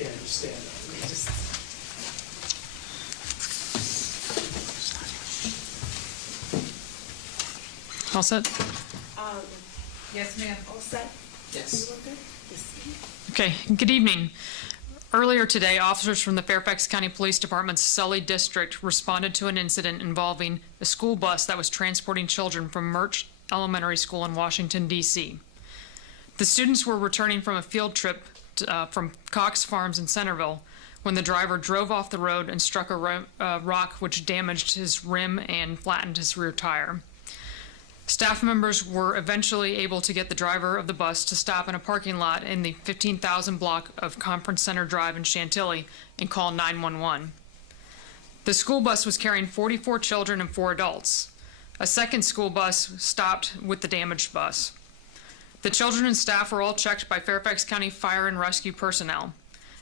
can't understand that. All set? Yes, ma'am. All set? Yes. Everyone good? Yes. Okay, good evening. Earlier today, officers from the Fairfax County Police Department's Sully District responded to an incident involving a school bus that was transporting children from Murch Elementary School in Washington, D.C. The students were returning from a field trip from Cox Farms in Centerville when the driver drove off the road and struck a rock which damaged his rim and flattened his rear tire. Staff members were eventually able to get the driver of the bus to stop in a parking lot in the 15,000 block of Conference Center Drive in Chantilly and call 911. The school bus was carrying 44 children and 4 adults. A second school bus stopped with the damaged bus. The children and staff were all checked by Fairfax County Fire and Rescue personnel.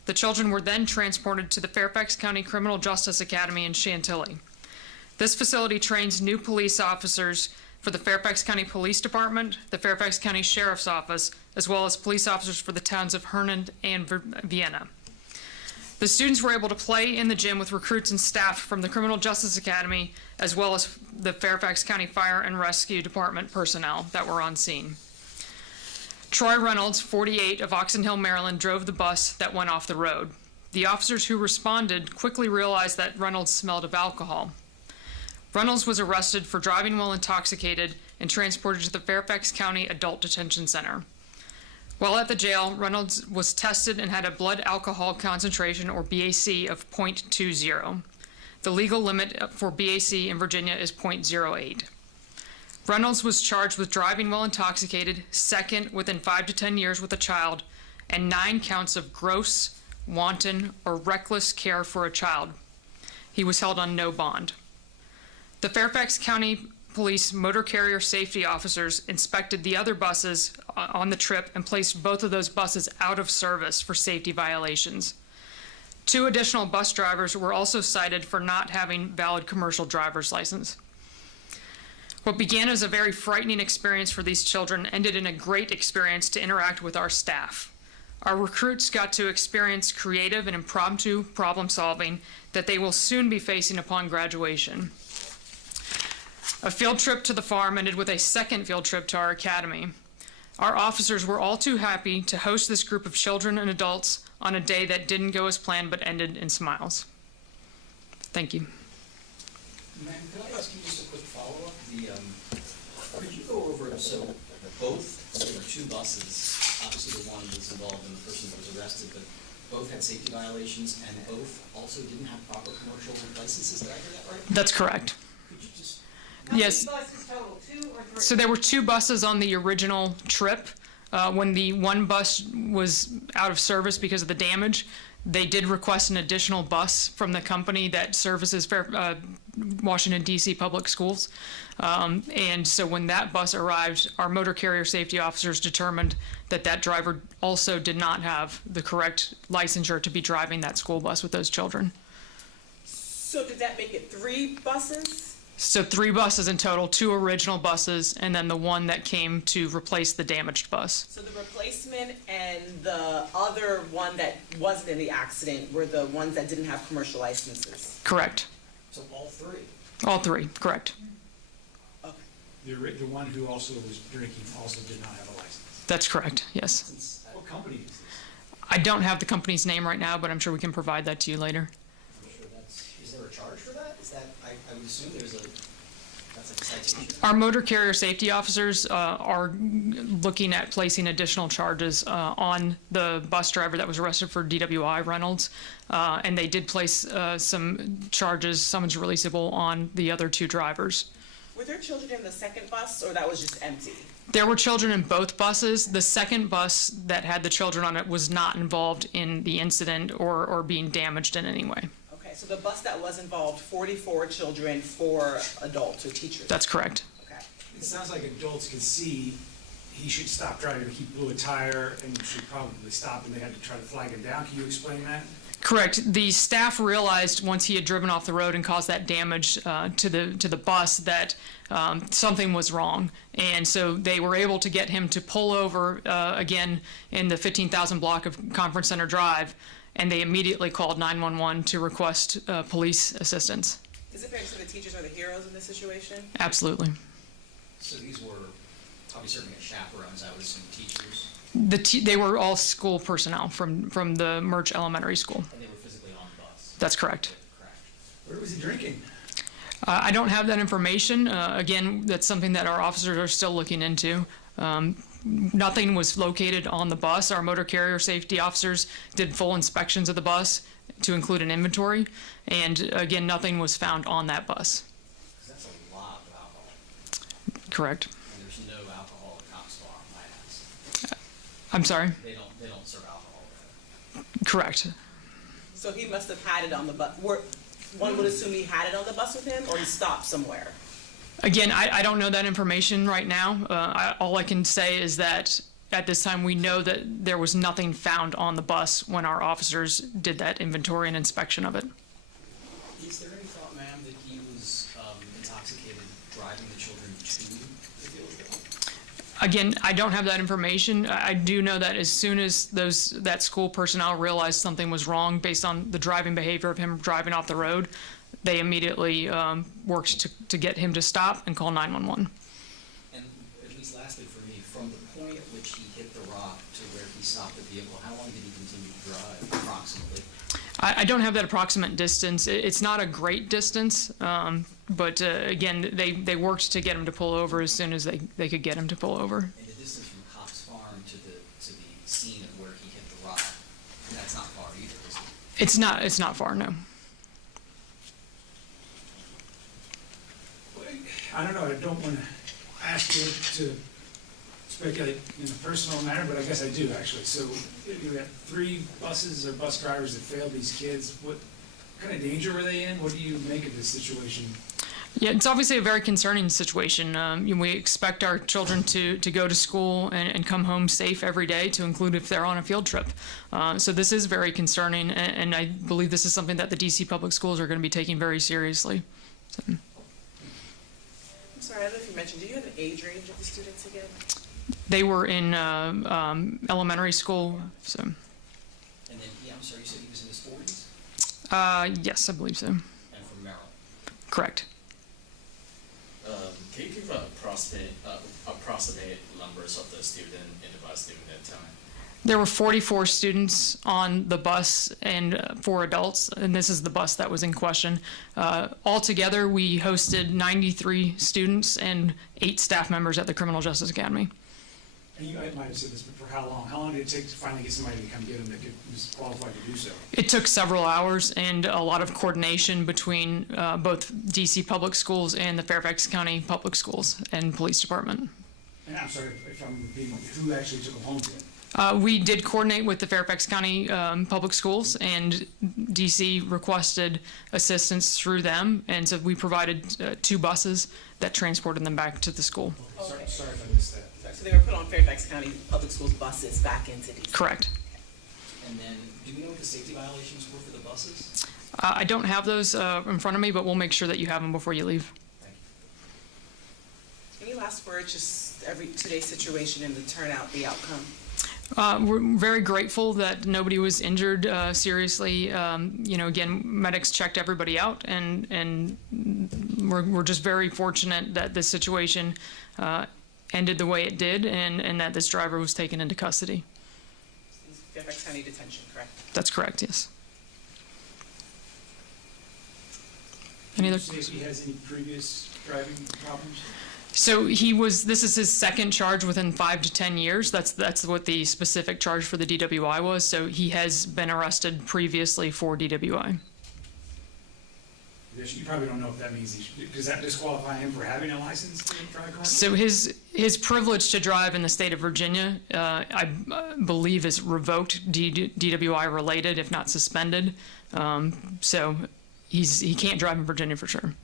The children were then transported to the Fairfax County Criminal Justice Academy in Chantilly. This facility trains new police officers for the Fairfax County Police Department, the Fairfax County Sheriff's Office, as well as police officers for the towns of Hernan and Vienna. The students were able to play in the gym with recruits and staff from the Criminal Justice Academy, as well as the Fairfax County Fire and Rescue Department personnel that were on scene. Troy Reynolds, 48, of Oxon Hill, Maryland, drove the bus that went off the road. The officers who responded quickly realized that Reynolds smelled of alcohol. Reynolds was arrested for driving while intoxicated and transported to the Fairfax County Adult Detention Center. While at the jail, Reynolds was tested and had a blood alcohol concentration, or BAC, of 0.20. The legal limit for BAC in Virginia is 0.08. Reynolds was charged with driving while intoxicated, second within 5 to 10 years with a child, and 9 counts of gross, wanton, or reckless care for a child. He was held on no bond. The Fairfax County Police motor carrier safety officers inspected the other buses on the trip and placed both of those buses out of service for safety violations. 2 additional bus drivers were also cited for not having valid commercial driver's license. What began as a very frightening experience for these children ended in a great experience to interact with our staff. Our recruits got to experience creative and impromptu problem solving that they will soon be facing upon graduation. A field trip to the farm ended with a second field trip to our academy. Our officers were all too happy to host this group of children and adults on a day that didn't go as planned but ended in smiles. Thank you. Ma'am, could I ask you just a quick follow-up? Could you go over, so there were 2 buses, obviously the one was involved in the person that was arrested, but both had safety violations and both also didn't have proper commercial licenses, did I hear that right? That's correct. Could you just... Yes. How many buses total, 2 or 3? So there were 2 buses on the original trip. When the one bus was out of service because of the damage, they did request an additional bus from the company that services Washington, D.C. public schools. And so when that bus arrived, our motor carrier safety officers determined that that driver also did not have the correct licensure to be driving that school bus with those children. So did that make it 3 buses? So 3 buses in total, 2 original buses, and then the one that came to replace the damaged bus. So the replacement and the other one that wasn't in the accident were the ones that didn't have commercial licenses? Correct. So all 3? All 3, correct. Okay. The one who also was drinking also did not have a license. That's correct, yes. What company is this? I don't have the company's name right now, but I'm sure we can provide that to you later. I'm sure is there a charge for that? Is that, I would assume that's like a citation. Our motor carrier safety officers are looking at placing additional charges on the bus driver that was arrested for DWI, Reynolds, and they did place some charges, summons releasable, on the other 2 drivers. Were there children in the second bus, or that was just empty? There were children in both buses. The second bus that had the children on it was not involved in the incident or being damaged in any way. Okay, so the bus that was involved, 44 children, 4 adults or teachers? That's correct. Okay. It sounds like adults can see he should stop driving, he blew a tire and should probably stop, and they had to try to flag him down. Can you explain that? Correct. The staff realized once he had driven off the road and caused that damage to the bus that something was wrong, and so they were able to get him to pull over again in the 15,000 block of Conference Center Drive, and they immediately called 911 to request police assistance. Is it fair to say the teachers are the heroes in this situation? Absolutely. So these were probably serving as chaperones, I would assume, teachers, They were all school personnel from the Murch Elementary School. and they were physically on the bus. That's correct. With the crash. Where was he drinking? I don't have that information. Again, that's something that our officers are still looking into. Nothing was located on the bus. Our motor carrier safety officers did full inspections of the bus to include an inventory, and again, nothing was found on that bus. 'Cause that's a lot of alcohol, Correct. and there's no alcohol at Cox Farms, might ask. I'm sorry? They don't serve alcohol there. Correct. So he must have had it on the bus. One would assume he had it on the bus with him, or he stopped somewhere. Again, I don't know that information right now. All I can say is that at this time, we know that there was nothing found on the bus when our officers did that inventory and inspection of it. Is there any thought, ma'am, that he was intoxicated driving the children to the field trip? Again, I don't have that information. I do know that as soon as that school personnel realized something was wrong based on the driving behavior of him driving off the road, they immediately worked to get him to stop and call 911. And at least lastly for me, from the point at which he hit the rock to where he stopped the vehicle, how long did he continue to drive approximately? I don't have that approximate distance. It's not a great distance, but again, they worked to get him to pull over as soon as they could get him to pull over. And the distance from Cox Farm to the scene of where he hit the rock, that's not far either, is it? It's not far, no. I don't know, I don't want to ask you to speculate in a personal matter, but I guess I do, actually. So you got 3 buses or bus drivers that failed these kids. What kind of danger were they in? What do you make of this situation? Yeah, it's obviously a very concerning situation. We expect our children to go to school and come home safe every day, to include if they're on a field trip. So this is very concerning, and I believe this is something that the DC Public Schools are going to be taking very seriously. So. I'm sorry, I don't know if you mentioned, do you have an age range of the students again? They were in elementary school, so. And then, I'm sorry, you said he was in his 40s? Yes, I believe so. And from Merrill? Correct. Can you give approximate numbers of the student in the bus during that time? There were 44 students on the bus and 4 adults, and this is the bus that was in question. Altogether, we hosted 93 students and 8 staff members at the Criminal Justice Academy. And you might have said this, but for how long? How long did it take to finally get somebody to come get him that was qualified to do so? It took several hours and a lot of coordination between both DC Public Schools and the Fairfax County Public Schools and Police Department. And I'm sorry if I'm being, who actually took him home then? We did coordinate with the Fairfax County Public Schools, and DC requested assistance through them, and so we provided 2 buses that transported them back to the school. Sorry if I missed that. So they were put on Fairfax County Public Schools buses back into DC. Correct. And then, do we know what the safety violations were for the buses? I don't have those in front of me, but we'll make sure that you have them before you leave. Thank you. Any last words, just today's situation and the turnout, the outcome? We're very grateful that nobody was injured seriously. Again, medics checked everybody out, and we're just very fortunate that this situation ended the way it did, and that this driver was taken into custody. It's Fairfax County detention, correct? That's correct, yes. Can Any you other? say if he has any previous driving problems? So this is his second charge within 5 to 10 years. That's what the specific charge for the DWI was. So he has been arrested previously for DWI. You probably don't know if that means does that disqualify him for having a license to drive commercial? So his privilege to drive in the state of Virginia, I believe, is revoked, DWI related, if not suspended. So he can't drive in Virginia for sure.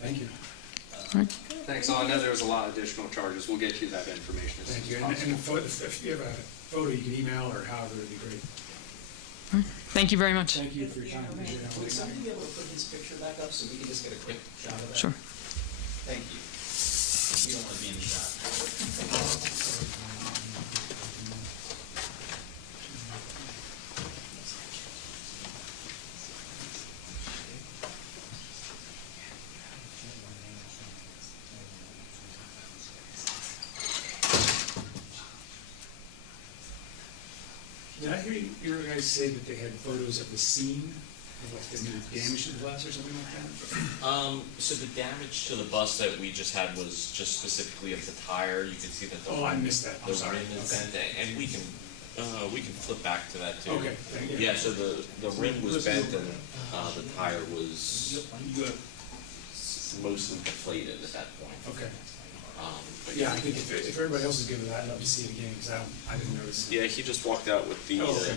Thank you. All right. Thanks, I know there was a lot of additional charges, we'll get you that information as soon Thank you. as And possible. if you have a photo, you can email or however, it'd be great. Thank you very much. Thank you for your time. Appreciate it. Would somebody be able to put his picture back up so we can just get a quick shot of that? Sure. Thank you. You don't want to be in the shot. Did I hear you guys say that they had photos of the scene, of like the new damage to the bus or something like that? So the damage to the bus that we just had was just specifically of the tire. You can see that the Oh, I missed that. I'm the sorry. rim is Okay. bent, and we can flip back to that too. Okay, thank you. Yeah, so the rim was bent and the tire was You got- mostly deflated at that point. Okay. But Yeah, I think if everybody else is good with that, I'd love to see it again, because I didn't notice. Yeah, he just walked out with the Oh, okay.